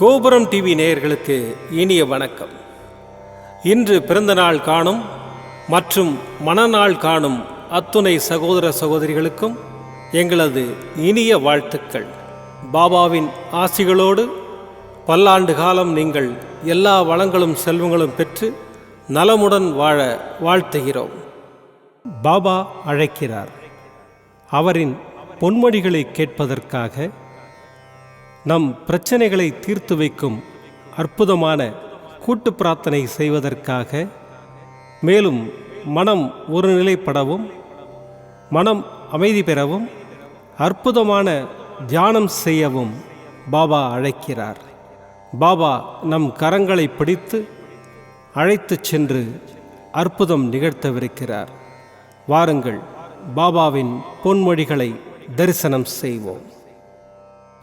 கோபுரம் டிவி நேயர்களுக்கு இனிய வணக்கம். இன்று பிறந்தநாள் காணும் மற்றும் மணநாள் காணும் அத்துணை சகோதர சகோதரிகளுக்கும் எங்களது இனிய வாழ்த்துக்கள். பாபாவின் ஆசிகளோடு பல்லாண்டு காலம் நீங்கள் எல்லா வளங்களும் செல்வங்களும் பெற்று நலமுடன் வாழ வாழ்த்துகிறோம். பாபா அழைக்கிறார். அவரின் பொன்மொழிகளை கேட்பதற்காக, நம் பிரச்சனைகளை தீர்த்து வைக்கும் அற்புதமான கூட்டு பிரார்த்தனை செய்வதற்காக, மேலும் மனம் ஒருநிலைப்படவும் மனம் அமைதி பெறவும் அற்புதமான தியானம் செய்யவும் பாபா அழைக்கிறார். பாபா நம் கரங்களை பிடித்து அழைத்து சென்று அற்புதம் நிகழ்த்தவிருக்கிறார். வாருங்கள், பாபாவின் பொன்மொழிகளை தரிசனம் செய்வோம்.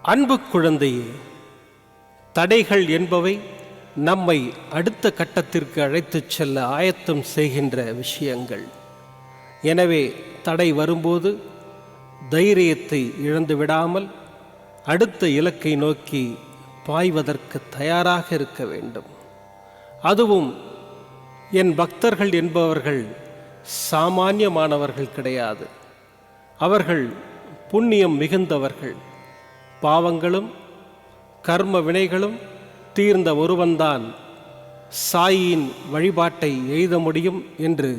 அன்பு குழந்தையே, தடைகள் என்பவை நம்மை அடுத்த கட்டத்திற்கு அழைத்துச் செல்ல ஆயத்தம் செய்கின்ற விஷயங்கள். எனவே தடை வரும்போது தைரியத்தை இழந்து விடாமல் அடுத்த இலக்கை நோக்கி பாய்வதற்கு தயாராக இருக்க வேண்டும். அதுவும் என் பக்தர்கள் என்பவர்கள் சாமானியமானவர்கள் கிடையாது. அவர்கள் புண்ணியம் மிகுந்தவர்கள். பாவங்களும் கர்ம வினைகளும் தீர்ந்த ஒருவன்தான் சாயின் வழிபாட்டை எய்த முடியும் என்று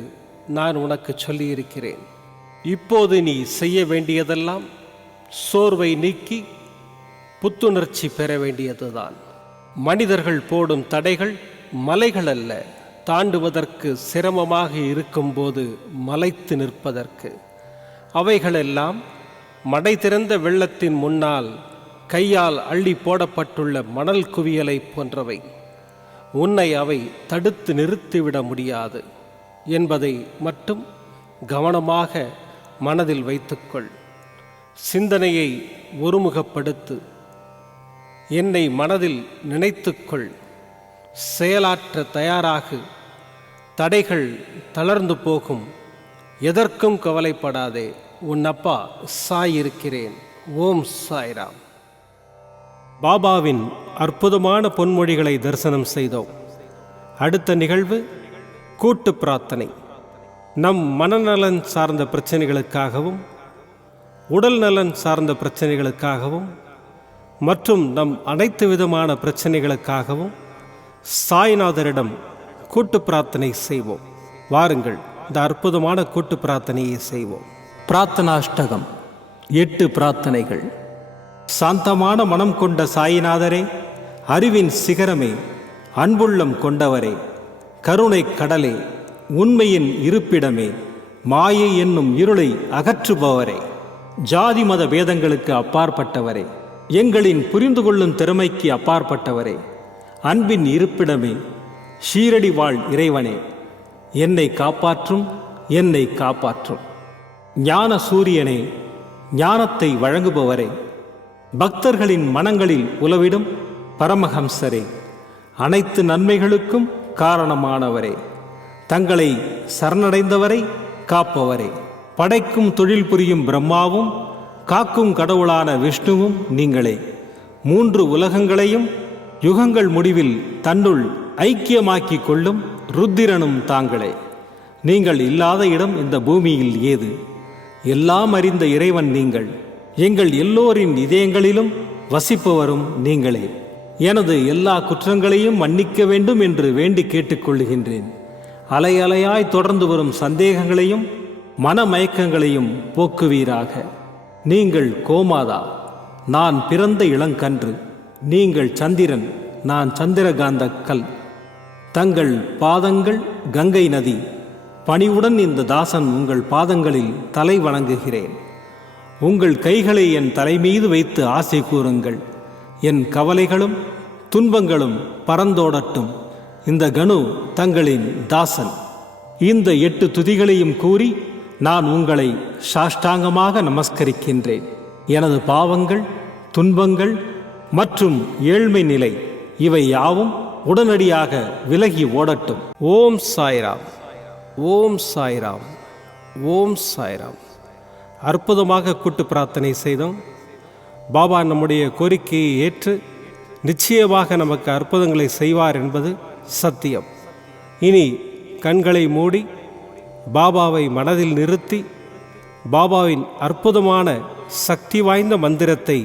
நான் உனக்கு சொல்லியிருக்கிறேன். இப்போது நீ செய்ய வேண்டியதெல்லாம் சோர்வை நீக்கி புத்துணர்ச்சி பெற வேண்டியதுதான். மனிதர்கள் போடும் தடைகள் மலைகள் அல்ல, தாண்டுவதற்கு சிரமமாக இருக்கும்போது மலைத்து நிற்பதற்கு. அவைகளெல்லாம் மடை திறந்த வெள்ளத்தின் முன்னால் கையால் அள்ளி போடப்பட்டுள்ள மணல் குவியலை போன்றவை. உன்னை அவை தடுத்து நிறுத்திவிட முடியாது என்பதை மட்டும் கவனமாக மனதில் வைத்துக்கொள். சிந்தனையை ஒருமுகப்படுத்து. என்னை மனதில் நினைத்துக்கொள். செயலாற்ற தயாராகு. தடைகள் தளர்ந்து போகும். எதற்கும் கவலைப்படாதே. உன் அப்பா சாய் இருக்கிறேன். ஓம் சாய்ராம். பாபாவின் அற்புதமான பொன்மொழிகளை தரிசனம் செய்தோம். அடுத்த நிகழ்வு கூட்டு பிரார்த்தனை. நம் மனநலன் சார்ந்த பிரச்சனைகளுக்காகவும் உடல் நலன் சார்ந்த பிரச்சனைகளுக்காகவும் மற்றும் நம் அனைத்து விதமான பிரச்சனைகளுக்காகவும் சாய்நாதரிடம் கூட்டு பிரார்த்தனை செய்வோம். வாருங்கள், இந்த அற்புதமான கூட்டு பிரார்த்தனையை செய்வோம். பிரார்த்தனாஷ்டகம். 8 பிரார்த்தனைகள். சாந்தமான மனம் கொண்ட சாயிநாதரே, அறிவின் சிகரமே, அன்புள்ளம் கொண்டவரே, கருணை கடலே, உண்மையின் இருப்பிடமே, மாயை என்னும் இருளை அகற்றுபவரே, ஜாதி மத வேதங்களுக்கு அப்பாற்பட்டவரே, எங்களின் புரிந்து கொள்ளும் திறமைக்கு அப்பாற்பட்டவரே, அன்பின் இருப்பிடமே, ஷீரடி வாழ் இறைவனே, என்னை காப்பாற்றும், என்னை காப்பாற்றும். ஞான சூரியனே, ஞானத்தை வழங்குபவரே, பக்தர்களின் மனங்களில் உலவிடும் பரமஹம்சரே, அனைத்து நன்மைகளுக்கும் காரணமானவரே, தங்களை சரணடைந்தவரை காப்பவரே, படைக்கும் தொழில் புரியும் பிரம்மாவும் காக்கும் கடவுளான விஷ்ணுவும் நீங்களே. 3 உலகங்களையும் யுகங்கள் முடிவில் தன்னுள் ஐக்கியமாக்கிக் கொள்ளும் ருத்திரனும் தாங்களே. நீங்கள் இல்லாத இடம் இந்த பூமியில் ஏது? எல்லாம் அறிந்த இறைவன் நீங்கள். எங்கள் எல்லோரின் இதயங்களிலும் வசிப்பவரும் நீங்களே. எனது எல்லா குற்றங்களையும் மன்னிக்க வேண்டும் என்று வேண்டி கேட்டுக்கொள்ளுகின்றேன். அலை அலையாய் தொடர்ந்து வரும் சந்தேகங்களையும் மனமயக்கங்களையும் போக்குவீராக. நீங்கள் கோமாதா, நான் பிறந்த இளங்கன்று. நீங்கள் சந்திரன், நான் சந்திரகாந்த கல். தங்கள் பாதங்கள் கங்கை நதி. பணிவுடன் இந்த தாசன் உங்கள் பாதங்களில் தலை வணங்குகிறேன். உங்கள் கைகளை என் தலைமீது வைத்து ஆசை கூறுங்கள். என் கவலைகளும் துன்பங்களும் பறந்தோடட்டும். இந்த கணு தங்களின் தாசன். இந்த 8 துதிகளையும் கூறி நான் உங்களை சாஷ்டாங்கமாக நமஸ்கரிக்கின்றேன். எனது பாவங்கள், துன்பங்கள் மற்றும் ஏழ்மை நிலை இவை யாவும் உடனடியாக விலகி ஓடட்டும். ஓம் சாய்ராம், ஓம் சாய்ராம், ஓம் சாய்ராம். அற்புதமாக கூட்டு பிரார்த்தனை செய்தோம். பாபா நம்முடைய கோரிக்கையை ஏற்று நிச்சயமாக நமக்கு அற்புதங்களை செய்வார் என்பது சத்தியம். இனி கண்களை மூடி பாபாவை மனதில் நிறுத்தி பாபாவின் அற்புதமான சக்தி வாய்ந்த மந்திரத்தை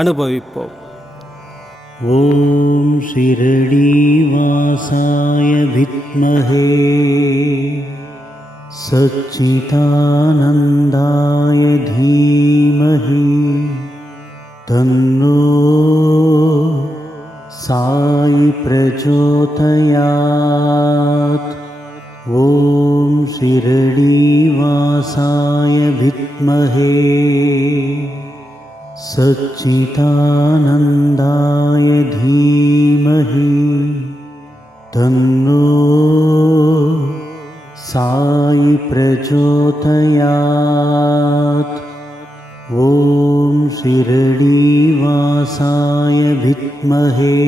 அனுபவிப்போம். ஓம் ஷிரடி வாசாய வித்மஹே சச்சிதானந்தாய தீமஹி தன்னோ சாயி பிரச்சோதயாத். ஓம் ஷிரடி வாசாய வித்மஹே சச்சிதானந்தாய தீமஹி தன்னோ சாயி பிரச்சோதயாத். ஓம் ஷிரடி வாசாய வித்மஹே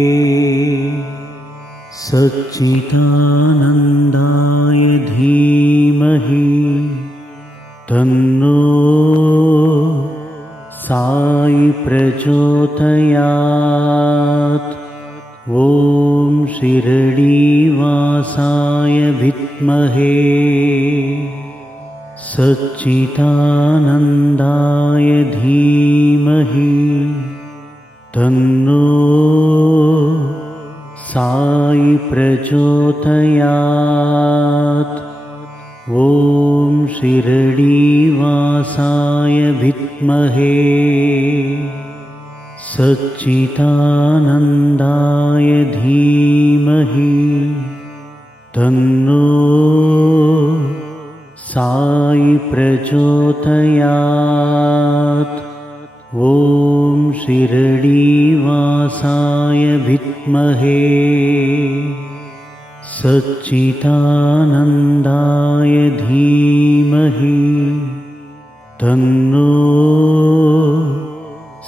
சச்சிதானந்தாய தீமஹி தன்னோ சாயி பிரச்சோதயாத். ஓம் ஷிரடி வாசாய வித்மஹே சச்சிதானந்தாய தீமஹி தன்னோ சாயி பிரச்சோதயாத். ஓம் ஷிரடி வாசாய வித்மஹே சச்சிதானந்தாய தீமஹி தன்னோ சாயி பிரச்சோதயாத். ஓம் ஷிரடி வாசாய வித்மஹே சச்சிதானந்தாய தீமஹி தன்னோ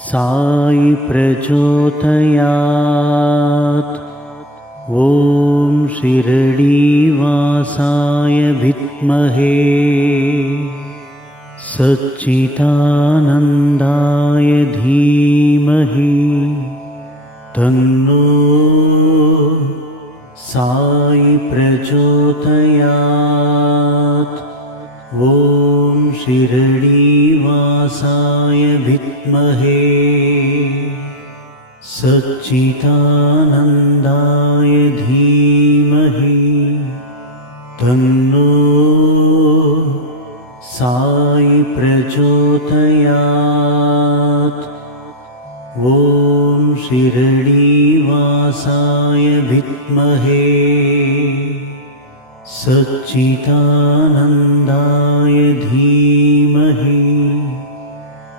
சாயி பிரச்சோதயாத். ஓம் ஷிரடி வாசாய வித்மஹே சச்சிதானந்தாய தீமஹி தன்னோ சாயி பிரச்சோதயாத். ஓம் ஷிரடி வாசாய வித்மஹே சச்சிதானந்தாய தீமஹி தன்னோ சாயி பிரச்சோதயாத். ஓம் ஷிரடி வாசாய வித்மஹே சச்சிதானந்தாய தீமஹி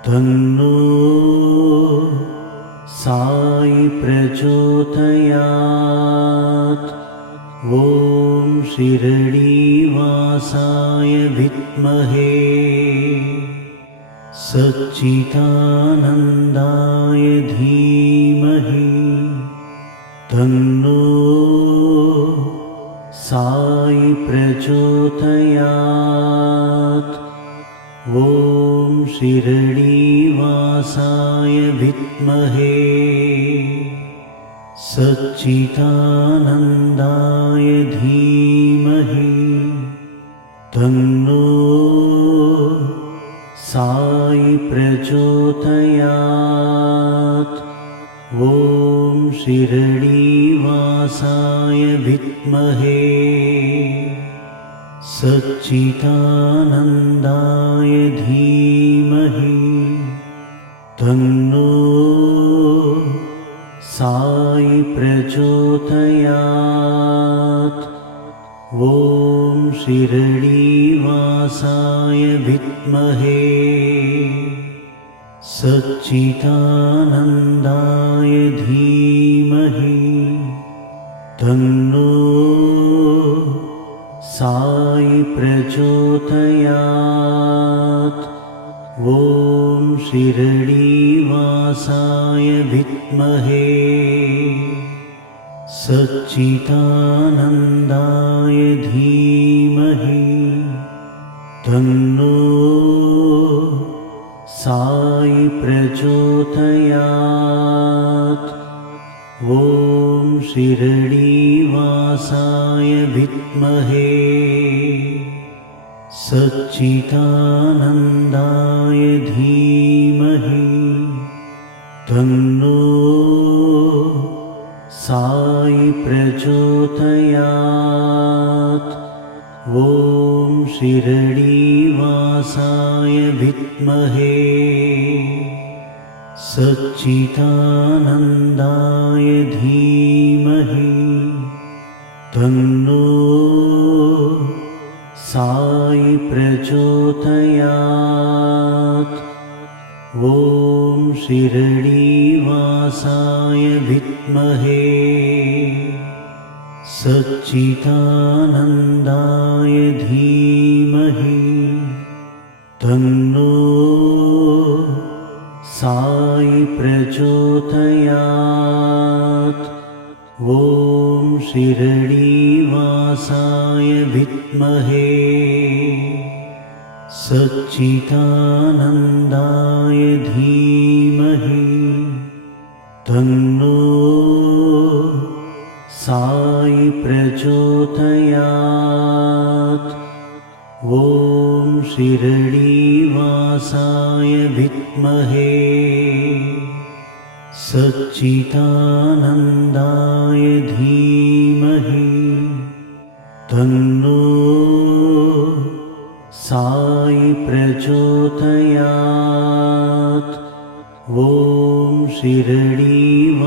தன்னோ சாயி பிரச்சோதயாத். ஓம் ஷிரடி வாசாய வித்மஹே சச்சிதானந்தாய தீமஹி தன்னோ சாயி பிரச்சோதயாத். ஓம் ஷிரடி வாசாய வித்மஹே சச்சிதானந்தாய தீமஹி தன்னோ சாயி பிரச்சோதயாத். ஓம் ஷிரடி வாசாய வித்மஹே சச்சிதானந்தாய தீமஹி தன்னோ சாயி பிரச்சோதயாத். ஓம் ஷிரடி வாசாய வித்மஹே சச்சிதானந்தாய தீமஹி தன்னோ சாயி பிரச்சோதயாத். ஓம் ஷிரடி வாசாய வித்மஹே சச்சிதானந்தாய தீமஹி தன்னோ சாயி பிரச்சோதயாத். ॐ शिरडीवासाय विद्महे सच्चिदानन्दाय धीमहि तन्नो साई प्रचोदयात्। ॐ शिरडीवासाय विद्महे सच्चिदानन्दाय धीमहि तन्नो साई प्रचोदयात्। ॐ शिरडीवासाय विद्महे सच्चिदानन्दाय धीमहि तन्नो साई प्रचोदयात्। ॐ शिरडीवासाय विद्महे सच्चिदानन्दाय धीमहि तन्नो साई प्रचोदयात्। ॐ शिरडीवासाय विद्महे सच्चिदानन्दाय धीमहि तन्नो साई प्रचोदयात्। ॐ शिरडीवासाय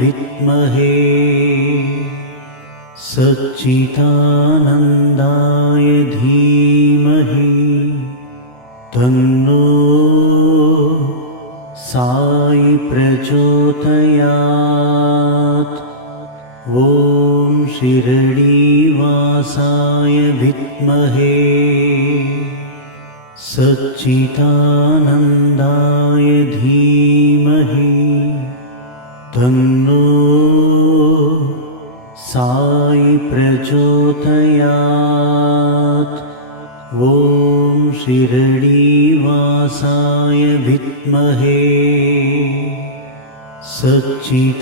विद्महे सच्चिदानन्दाय धीमहि तन्नो साई प्रचोदयात्। ॐ शिरडीवासाय विद्महे सच्चिदानन्दाय धीमहि तन्नो साई प्रचोदयात्। ॐ शिरडीवासाय विद्महे सच्चिदानन्दाय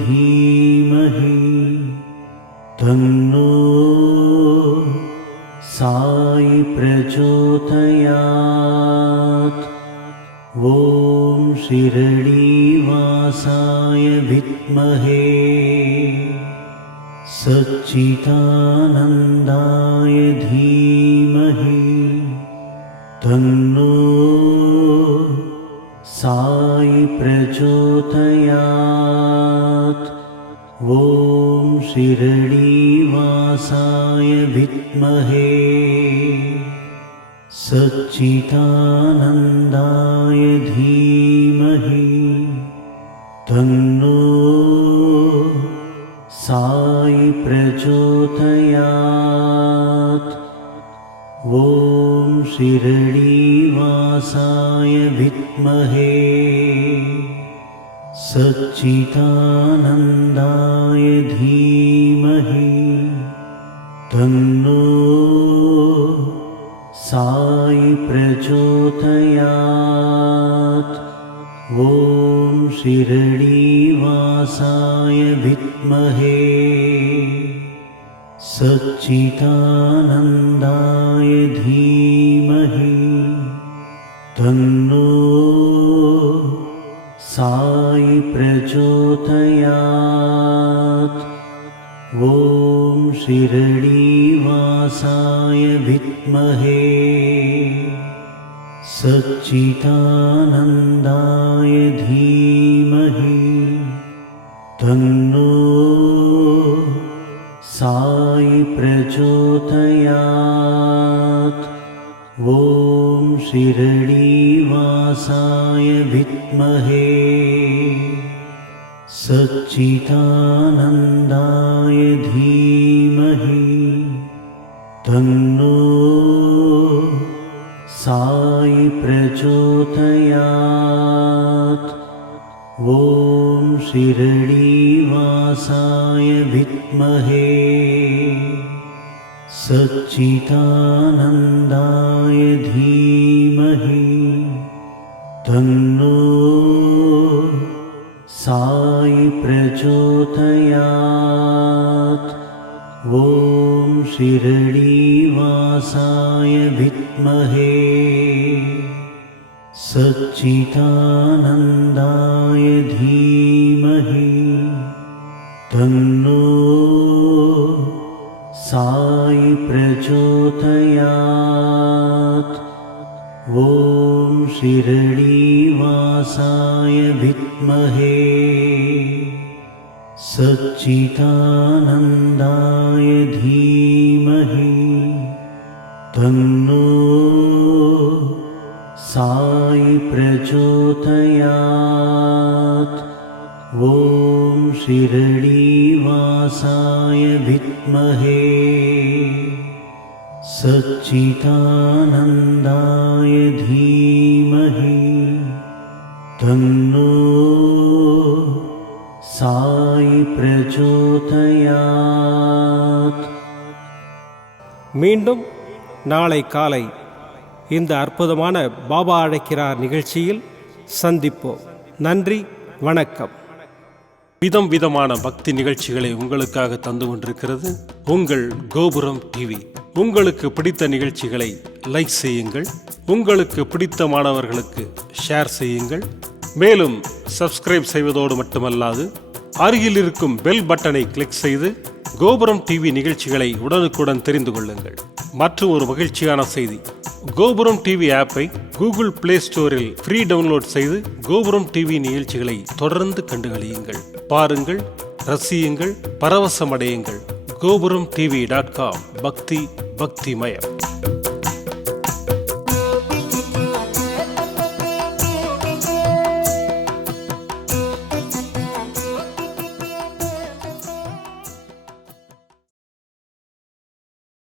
धीमहि तन्नो साई प्रचोदयात्। ॐ शिरडीवासाय विद्महे सच्चिदानन्दाय धीमहि तन्नो साई प्रचोदयात्। ॐ शिरडीवासाय विद्महे सच्चिदानन्दाय धीमहि तन्नो साई प्रचोदयात्। ॐ शिरडीवासाय विद्महे सच्चिदानन्दाय धीमहि तन्नो साई प्रचोदयात्। ॐ शिरडीवासाय विद्महे सच्चिदानन्दाय धीमहि तन्नो साई प्रचोदयात्। ॐ शिरडीवासाय विद्महे सच्चिदानन्दाय धीमहि तन्नो साई प्रचोदयात्। ॐ शिरडीवासाय विद्महे सच्चिदानन्दाय धीमहि तन्नो साई प्रचोदयात्। ॐ शिरडीवासाय विद्महे सच्चिदानन्दाय धीमहि तन्नो प्रचोदयात्। ॐ शिरडीवासाय विद्महे सच्चिदानन्दाय धीमहि तन्नो साई प्रचोदयात्। ॐ शिरडीवासाय विद्महे सच्चिदानन्दाय धीमहि तन्नो साई प्रचोदयात्। ॐ शिरडीवासाय विद्महे सच्चिदानन्दाय धीमहि तन्नो साई प्रचोदयात्। மீண்டும் நாளை காலை இந்த அற்புதமான பாபா அழைக்கிறார் நிகழ்ச்சியில் சந்திப்போம். நன்றி, வணக்கம். விதம் விதமான பக்தி நிகழ்ச்சிகளை உங்களுக்காக தந்து கொண்டிருக்கிறது உங்கள் கோபுரம் டிவி. உங்களுக்கு பிடித்த நிகழ்ச்சிகளை லைக் செய்யுங்கள், உங்களுக்கு பிடித்த மாணவர்களுக்கு ஷேர் செய்யுங்கள். மேலும் சப்ஸ்கிரைப் செய்வதோடு மட்டுமல்லாது அருகில் இருக்கும் பெல் பட்டனை கிளிக் செய்து கோபுரம் டிவி நிகழ்ச்சிகளை உடனுக்குடன் தெரிந்து கொள்ளுங்கள். மற்றும் ஒரு மகிழ்ச்சியான செய்தி, கோபுரம் டிவி ஆப்பை கூகுள் பிளே ஸ்டோரில் ஃப்ரீ டவுன்லோட் செய்து கோபுரம் டிவி நிகழ்ச்சிகளை தொடர்ந்து கண்டுகளியுங்கள், பாருங்கள், ரசியுங்கள், பரவசமடையுங்கள். gopuramtv.com பக்தி பக்திமயம்.